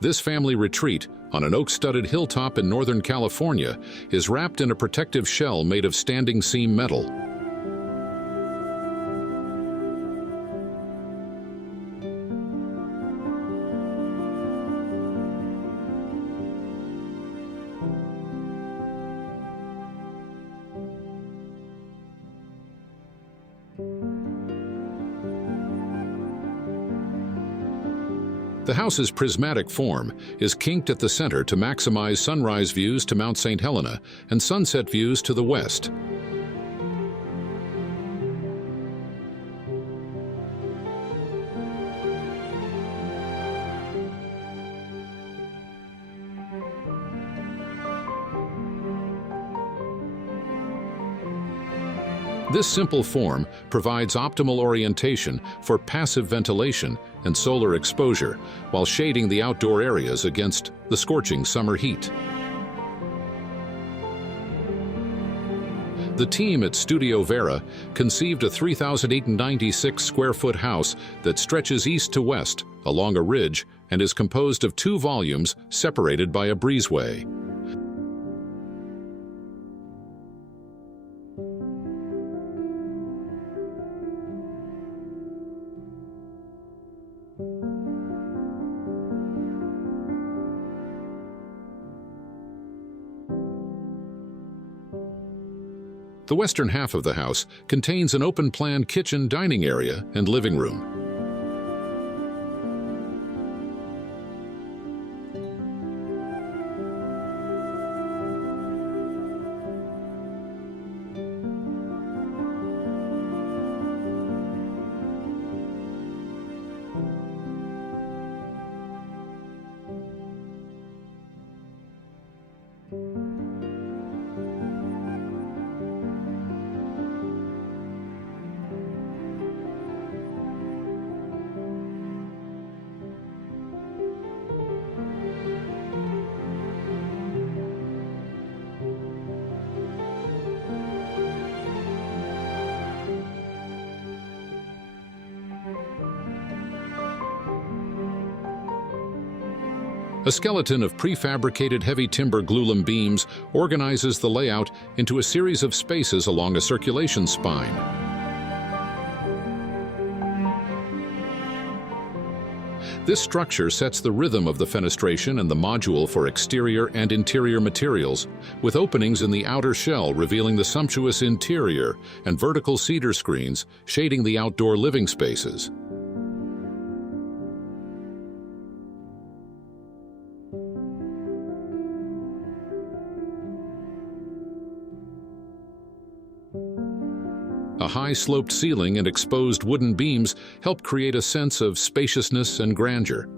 This family retreat, on an oak-studded hilltop in Northern California, is wrapped in a protective shell made of standing seam metal. The house's prismatic form is kinked at the center to maximize sunrise views to Mount St. Helena and sunset views to the west. This simple form provides optimal orientation for passive ventilation and solar exposure while shading the outdoor areas against the scorching summer heat. The team at Studio VARA conceived a 3,896 square foot house that stretches east to west along a ridge and is composed of 2 volumes separated by a breezeway. The western half of the house contains an open-plan kitchen dining area and living room. A skeleton of prefabricated heavy timber glulam beams organizes the layout into a series of spaces along a circulation spine. This structure sets the rhythm of the fenestration and the module for exterior and interior materials, with openings in the outer shell revealing the sumptuous interior and vertical cedar screens shading the outdoor living spaces. A high-sloped ceiling and exposed wooden beams help create a sense of spaciousness and grandeur.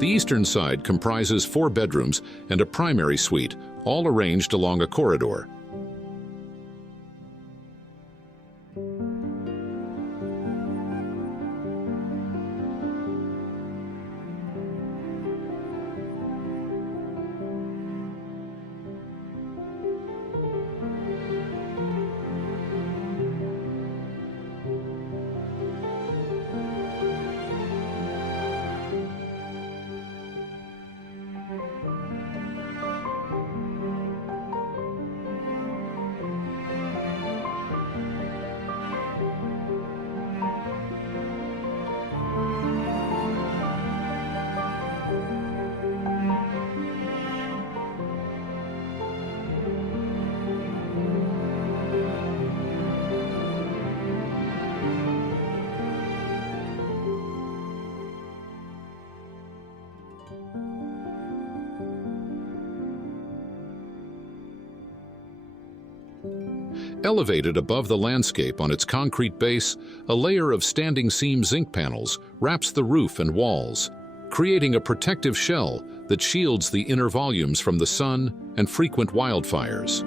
The eastern side comprises 4 bedrooms and a primary suite, all arranged along a corridor. Elevated above the landscape on its concrete base, a layer of standing seam zinc panels wraps the roof and walls, creating a protective shell that shields the inner volumes from the sun and frequent wildfires.